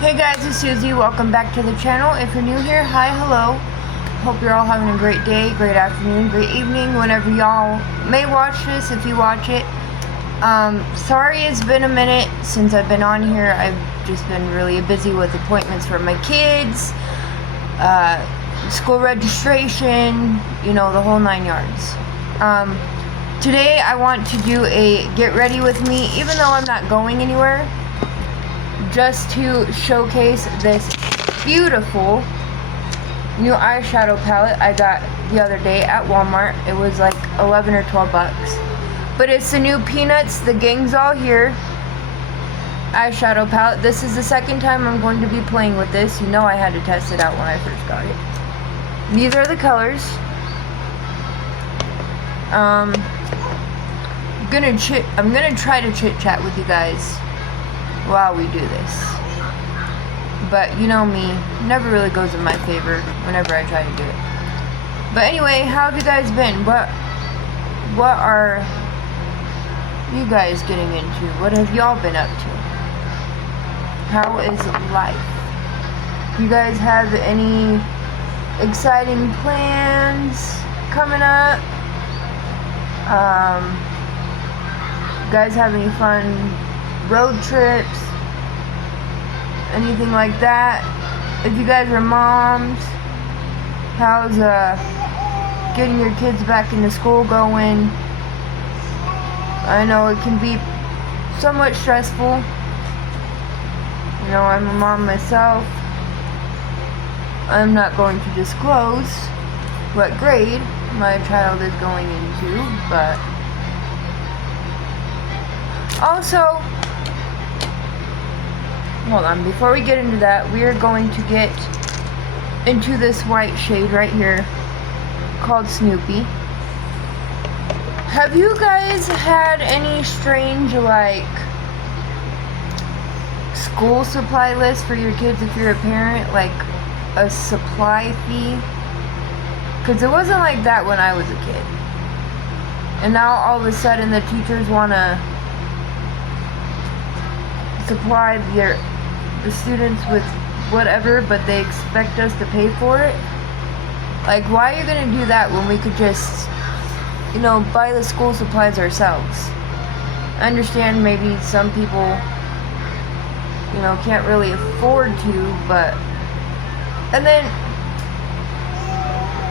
Hey guys, it's Susie. Welcome back to the channel. If you're new here, hi, hello. Hope you're all having a great day, great afternoon, great evening, whenever y'all may watch this, if you watch it. Sorry it's been a minute since I've been on here. I've just been really busy with appointments for my kids, school registration, you know, the whole 9 yards. Today I want to do a get ready with me, even though I'm not going anywhere, just to showcase this beautiful new eyeshadow palette I got the other day at Walmart. It was like 11 or 12 bucks. But it's the new Peanuts, the gang's all here eyeshadow palette. This is the second time I'm going to be playing with this. You know I had to test it out when I first got it. These are the colors. I'm gonna try to chit chat with you guys while we do this, but you know me, never really goes in my favor whenever I try to do it. But anyway, how have you guys been? What are you guys getting into? What have y'all been up to? How is life? You guys have any exciting plans coming up? You guys have any fun road trips, anything like that? If you guys are moms, how's getting your kids back into school going? I know it can be somewhat stressful. You know, I'm a mom myself. I'm not going to disclose what grade my child is going into, but also, hold on, before we get into that, we are going to get into this white shade right here called Snoopy. Have you guys had any strange, like, school supply list for your kids if you're a parent? Like, a supply fee? Because it wasn't like that when I was a kid. And now all of a sudden the teachers want to supply the students with whatever, but they expect us to pay for it. Like, why are you gonna do that when we could just, you know, buy the school supplies ourselves? I understand maybe some people, you know, can't really afford to, but, and then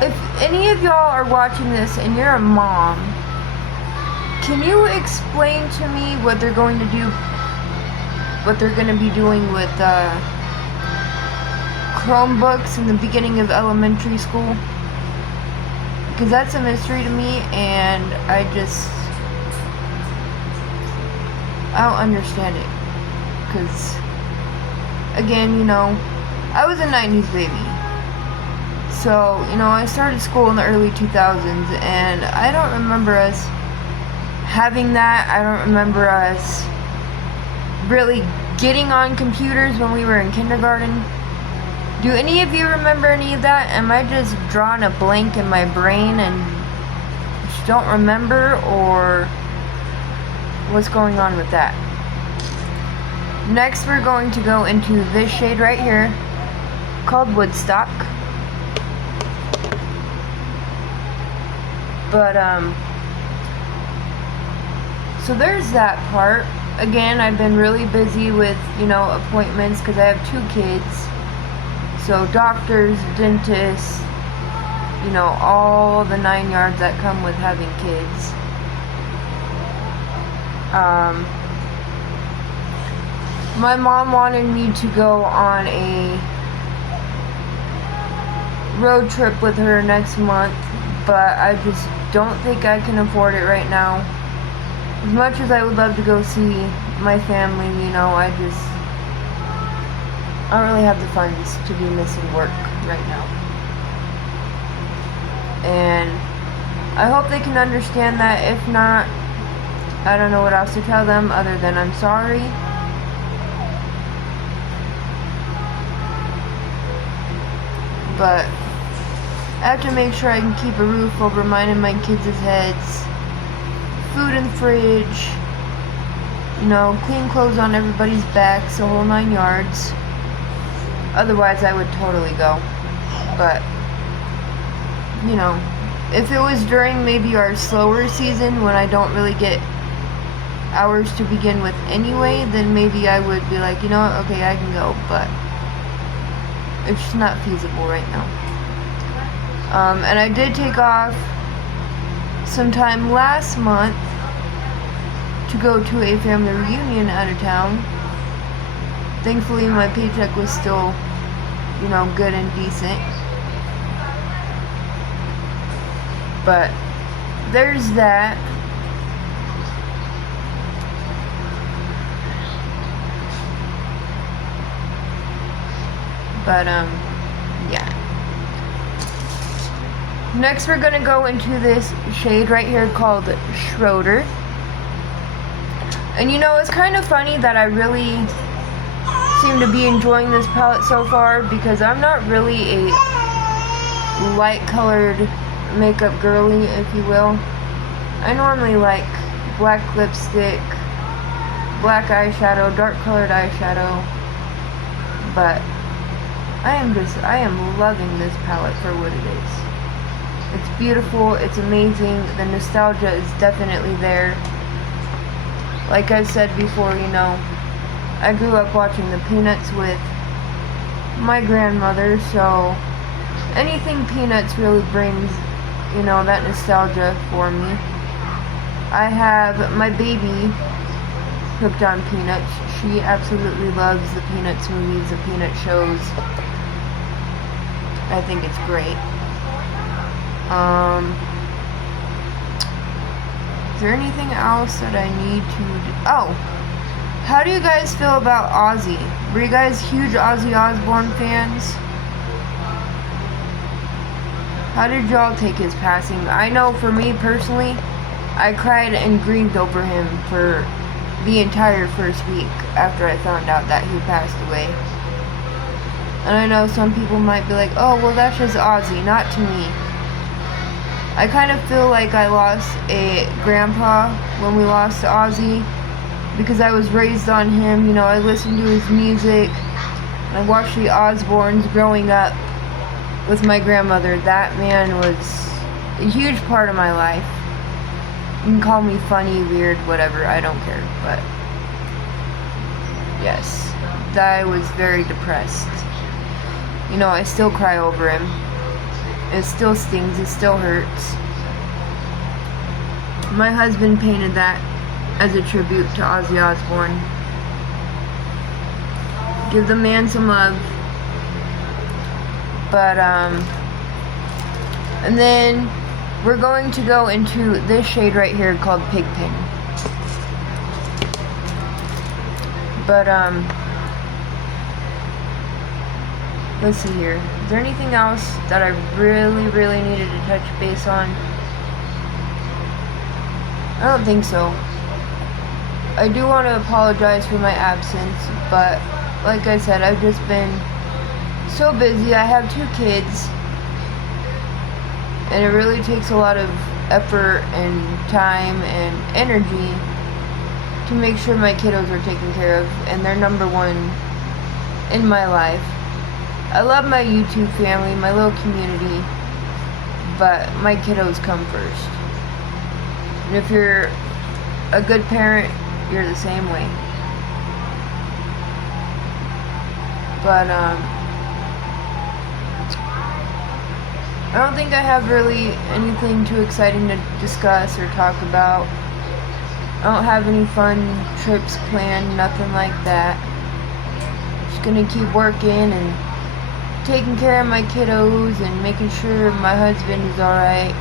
if any of y'all are watching this and you're a mom, can you explain to me what they're going to do, what they're going to be doing with Chromebooks in the beginning of elementary school? Because that's a mystery to me, and I don't understand it. Because, again, you know, I was a 90s baby. So, you know, I started school in the early 2000s, and I don't remember us having that. I don't remember us really getting on computers when we were in kindergarten. Do any of you remember any of that? Am I just drawing a blank in my brain and just don't remember, or what's going on with that? Next, we're going to go into this shade right here called Woodstock. But, so there's that part. Again, I've been really busy with, you know, appointments because I have 2 kids. So doctors, dentists, you know, all the 9 yards that come with having kids. My mom wanted me to go on a road trip with her next month, but I just don't think I can afford it right now. As much as I would love to go see my family, you know, I don't really have the funds to be missing work right now. And I hope they can understand that. If not, I don't know what else to tell them other than I'm sorry. But I have to make sure I can keep a roof over mine and my kids' heads, food in the fridge, you know, clean clothes on everybody's backs, the whole 9 yards. Otherwise, I would totally go. But, you know, if it was during maybe our slower season when I don't really get hours to begin with anyway, then maybe I would be like, you know what, okay, I can go, but it's just not feasible right now. And I did take off sometime last month to go to a family reunion out of town. Thankfully, my paycheck was still, you know, good and decent. But there's that. But, yeah. Next, we're gonna go into this shade right here called Schroeder. And you know, it's kind of funny that I really seem to be enjoying this palette so far, because I'm not really a light-colored makeup girly, if you will. I normally like black lipstick, black eyeshadow, dark-colored eyeshadow, but I am loving this palette for what it is. It's beautiful, it's amazing, the nostalgia is definitely there. Like I said before, you know, I grew up watching the Peanuts with my grandmother, so anything Peanuts really brings, you know, that nostalgia for me. I have my baby hooked on Peanuts. She absolutely loves the Peanuts movies, the Peanut shows. I think it's great. Is there anything else that I need to oh, how do you guys feel about Ozzy? Were you guys huge Ozzy Osbourne fans? How did y'all take his passing? I know for me personally, I cried and grieved over him for the entire first week after I found out that he passed away. And I know some people might be like, oh, well, that's just Ozzy. Not to me. I kind of feel like I lost a grandpa when we lost Ozzy, because I was raised on him. You know, I listened to his music. I watched the Osbournes growing up with my grandmother. That man was a huge part of my life. You can call me funny, weird, whatever, I don't care, but yes, I was very depressed. You know, I still cry over him. It still stings, it still hurts. My husband painted that as a tribute to Ozzy Osbourne. Give the man some love. But, and then we're going to go into this shade right here called Pigpen. But, let's see here. Is there anything else that I really needed to touch base on? I don't think so. I do want to apologize for my absence, but like I said, I've just been so busy. I have 2 kids, and it really takes a lot of effort and time and energy to make sure my kiddos are taken care of, and they're number one in my life. I love my YouTube family, my little community, but my kiddos come first. And if you're a good parent, you're the same way. But, I don't think I have really anything too exciting to discuss or talk about. I don't have any fun trips planned, nothing like that. Just gonna keep working and taking care of my kiddos and making sure my husband is alright.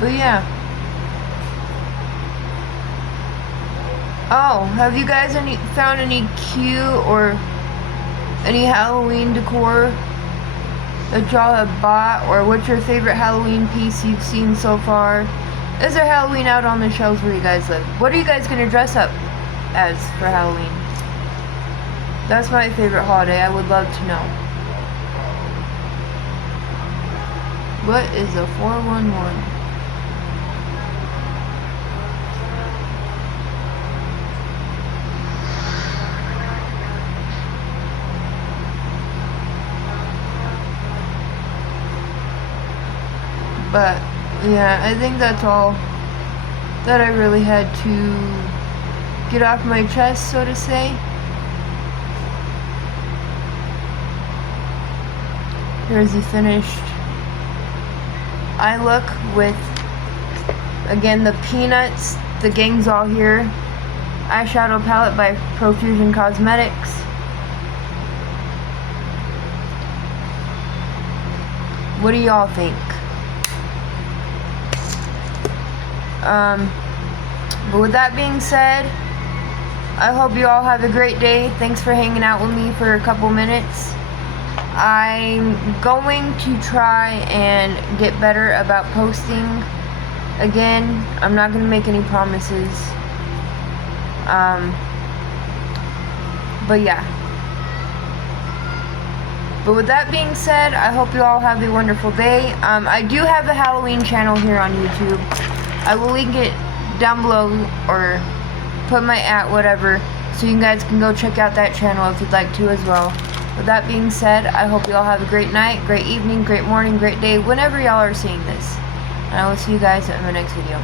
But yeah. Oh, have you guys found any cute or any Halloween decor that y'all have bought? Or what's your favorite Halloween piece you've seen so far? Is there Halloween out on the shelves where you guys live? What are you guys gonna dress up as for Halloween? That's my favorite holiday. I would love to know. What is a 411? But yeah, I think that's all that I really had to get off my chest, so to say. Here's the finished eye look with, again, the Peanuts, the gang's all here, eyeshadow palette by Profusion Cosmetics. What do y'all think? But with that being said, I hope you all have a great day. Thanks for hanging out with me for a couple minutes. I'm going to try and get better about posting. Again, I'm not going to make any promises. But yeah. But with that being said, I hope you all have a wonderful day. I do have a Halloween channel here on YouTube. I will link it down below or put my whatever, so you guys can go check out that channel if you'd like to as well. With that being said, I hope you all have a great night, great evening, great morning, great day, whenever y'all are seeing this. And I will see you guys in my next video.